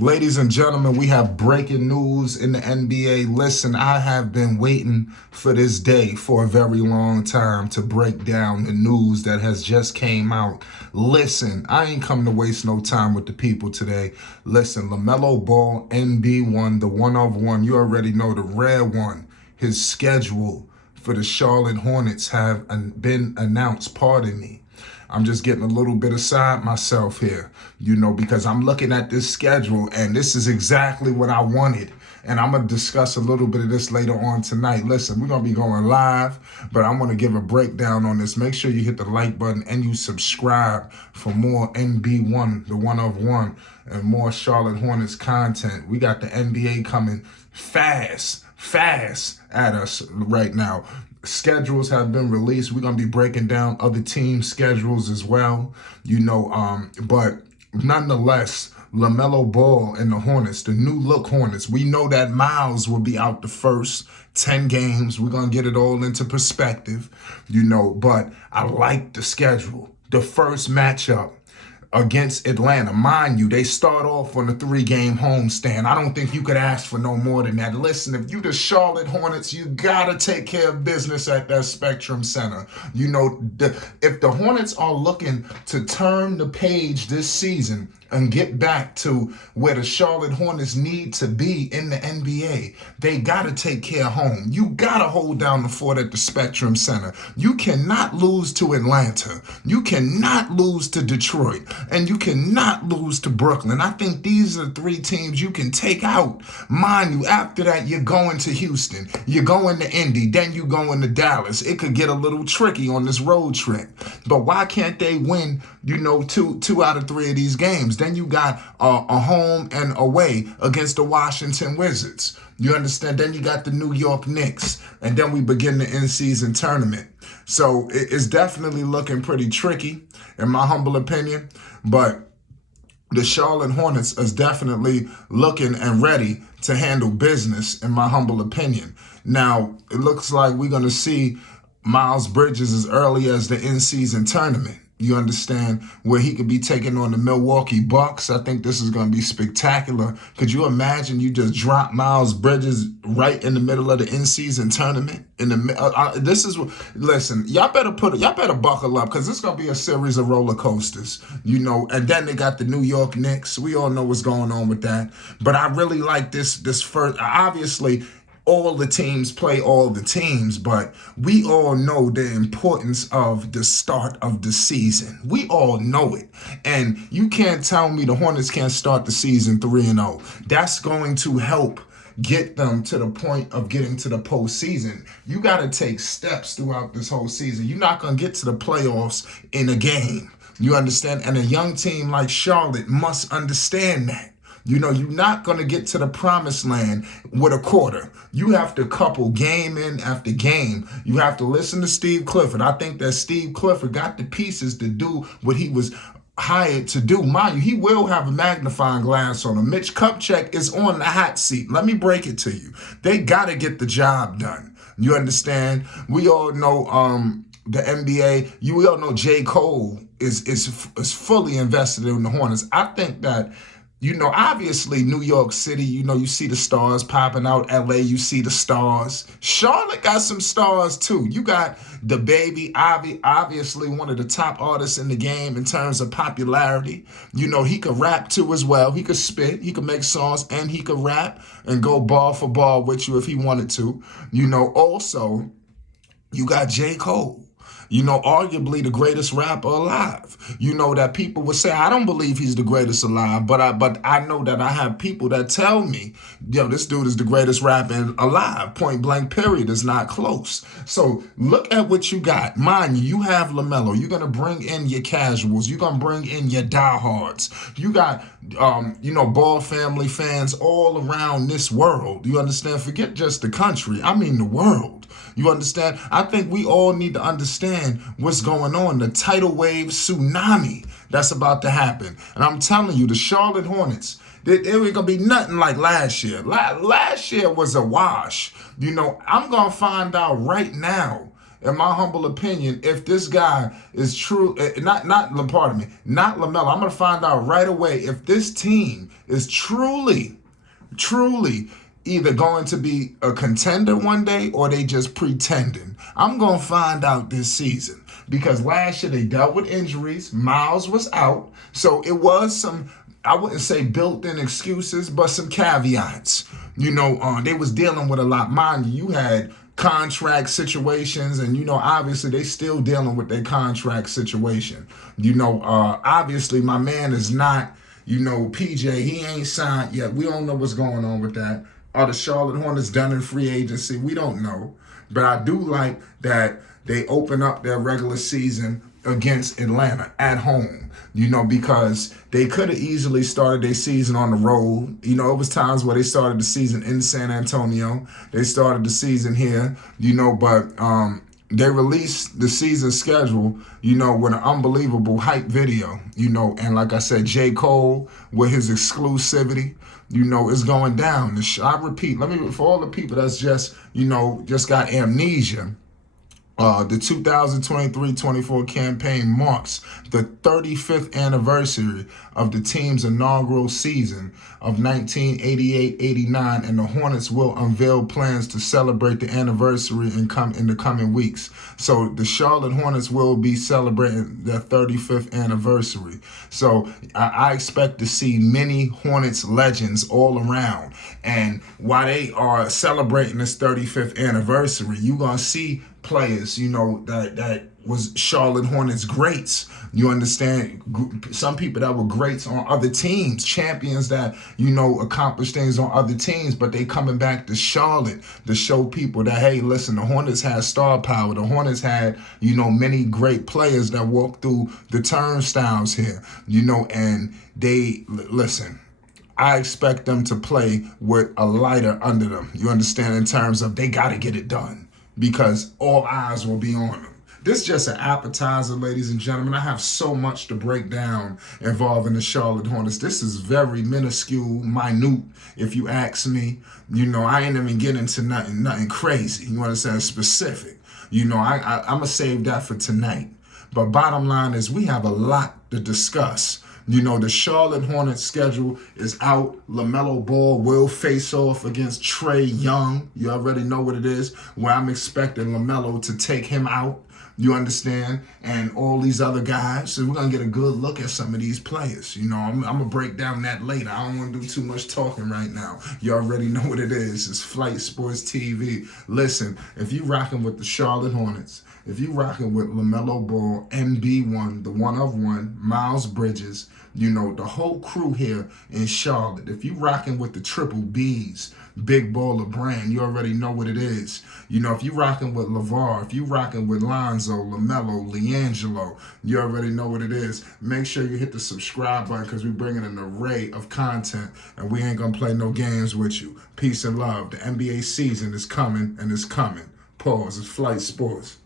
Ladies and gentlemen, we have breaking news in the NBA. Listen, I have been waiting for this day for a very long time to break down the news that has just came out. Listen, I ain't come to waste no time with the people today. Listen, Lamelo Ball, NB1, the one of one, you already know, the rare one. His schedule for the Charlotte Hornets have been announced. Pardon me. I'm just getting a little bit aside myself here, because I'm looking at this schedule and this is exactly what I wanted. And I'm going to discuss a little bit of this later on tonight. Listen, we're going to be going live, but I want to give a breakdown on this. Make sure you hit the like button and you subscribe for more NB1, the one of one, and more Charlotte Hornets content. We got the NBA coming fast at us right now. Schedules have been released. We're going to be breaking down other team schedules as well, but nonetheless, Lamelo Ball and the Hornets, the new look Hornets, we know that Miles will be out the first 10 games. We're going to get it all into perspective, but I like the schedule. The first matchup against Atlanta. Mind you, they start off on a 3-game homestand. I don't think you could ask for no more than that. Listen, if you the Charlotte Hornets, you got to take care of business at that Spectrum Center. If the Hornets are looking to turn the page this season and get back to where the Charlotte Hornets need to be in the NBA, they got to take care of home. You got to hold down the fort at the Spectrum Center. You cannot lose to Atlanta. You cannot lose to Detroit. And you cannot lose to Brooklyn. I think these are 3 teams you can take out. Mind you, after that, you're going to Houston. You're going to Indy. Then you're going to Dallas. It could get a little tricky on this road trip. But why can't they win, two out of 3 of these games? Then you got a home and away against the Washington Wizards. You understand? Then you got the New York Knicks. And then we begin the in-season tournament. So it's definitely looking pretty tricky, in my humble opinion. But the Charlotte Hornets is definitely looking and ready to handle business, in my humble opinion. Now, it looks like we're going to see Miles Bridges as early as the in-season tournament. You understand, where he could be taking on the Milwaukee Bucks. I think this is going to be spectacular. Could you imagine you just drop Miles Bridges right in the middle of the in-season tournament? Listen, y'all better buckle up, because this is going to be a series of roller coasters, and then they got the New York Knicks. We all know what's going on with that. But I really like this first, obviously, all the teams play all the teams, but we all know the importance of the start of the season. We all know it. And you can't tell me the Hornets can't start the season 3-0. That's going to help get them to the point of getting to the postseason. You got to take steps throughout this whole season. You're not going to get to the playoffs in a game. You understand? And a young team like Charlotte must understand that. You're not going to get to the promised land with a quarter. You have to couple game in after game. You have to listen to Steve Clifford. I think that Steve Clifford got the pieces to do what he was hired to do. Mind you, he will have a magnifying glass on him. Mitch Kupchak is on the hot seat. Let me break it to you. They got to get the job done. You understand? We all know the NBA. We all know J. Cole is fully invested in the Hornets. I think that, obviously New York City, you see the stars popping out. LA, you see the stars. Charlotte got some stars too. You got the baby, obviously one of the top artists in the game in terms of popularity. He could rap too as well. He could spit, he could make songs, and he could rap and go ball for ball with you if he wanted to. Also, you got J. Cole. Arguably the greatest rapper alive. That people would say, I don't believe he's the greatest alive, but I know that I have people that tell me, this dude is the greatest rapper alive. Point blank period. Is not close. So look at what you got. Mind you, you have Lamelo. You're going to bring in your casuals. You're going to bring in your diehards. You got, Ball family fans all around this world. You understand? Forget just the country. I mean the world. You understand? I think we all need to understand what's going on. The tidal wave tsunami that's about to happen. And I'm telling you, the Charlotte Hornets, it ain't going to be nothing like last year. Last year was a wash. I'm going to find out right now in my humble opinion, if this guy is true, not Lamelo. I'm gonna find out right away if this team is truly either going to be a contender one day or they just pretending. I'm going to find out this season because last year they dealt with injuries. Miles was out. So it was some, I wouldn't say built-in excuses, but some caveats. They was dealing with a lot. Mind you, you had contract situations and, obviously they still dealing with their contract situation. Obviously my man is not, PJ, he ain't signed yet. We don't know what's going on with that. Are the Charlotte Hornets done in free agency? We don't know. But I do like that they open up their regular season against Atlanta at home, because they could have easily started their season on the road. It was times where they started the season in San Antonio. They started the season here, but they released the season schedule, with an unbelievable hype video, and like I said, J. Cole with his exclusivity, it's going down. I repeat, for all the people that's just got amnesia, the 2023-24 campaign marks the 35th anniversary of the team's inaugural season of 1988-89, and the Hornets will unveil plans to celebrate the anniversary in the coming weeks. So the Charlotte Hornets will be celebrating their 35th anniversary. So I expect to see many Hornets legends all around. And while they are celebrating this 35th anniversary, you're going to see players, that was Charlotte Hornets greats. You understand? Some people that were greats on other teams, champions that, accomplished things on other teams, but they coming back to Charlotte to show people that, hey, listen, the Hornets had star power. The Hornets had, many great players that walked through the turnstiles here, and they, listen, I expect them to play with a lighter under them. You understand? In terms of they got to get it done because all eyes will be on them. This is just an appetizer, ladies and gentlemen. I have so much to break down involving the Charlotte Hornets. This is very minuscule, minute, if you ask me. I ain't even getting into nothing crazy. You understand? Specific. I'm going to save that for tonight. But bottom line is we have a lot to discuss. The Charlotte Hornets schedule is out. Lamelo Ball will face off against Trae Young. You already know what it is, where I'm expecting Lamelo to take him out. You understand? And all these other guys. So we're going to get a good look at some of these players. I'm going to break down that later. I don't want to do too much talking right now. You already know what it is. It's Flight Sports TV. Listen, if you rocking with the Charlotte Hornets, if you rocking with Lamelo Ball, MB1, the one of one, Miles Bridges, the whole crew here in Charlotte, if you rocking with the Triple Bs, Big Baller Brand, you already know what it is. If you rocking with LeVar, if you rocking with Lonzo, LaMelo, LiAngelo, you already know what it is. Make sure you hit the subscribe button because we're bringing an array of content and we ain't going to play no games with you. Peace and love. The NBA season is coming and it's coming. Pause. It's Flight Sports.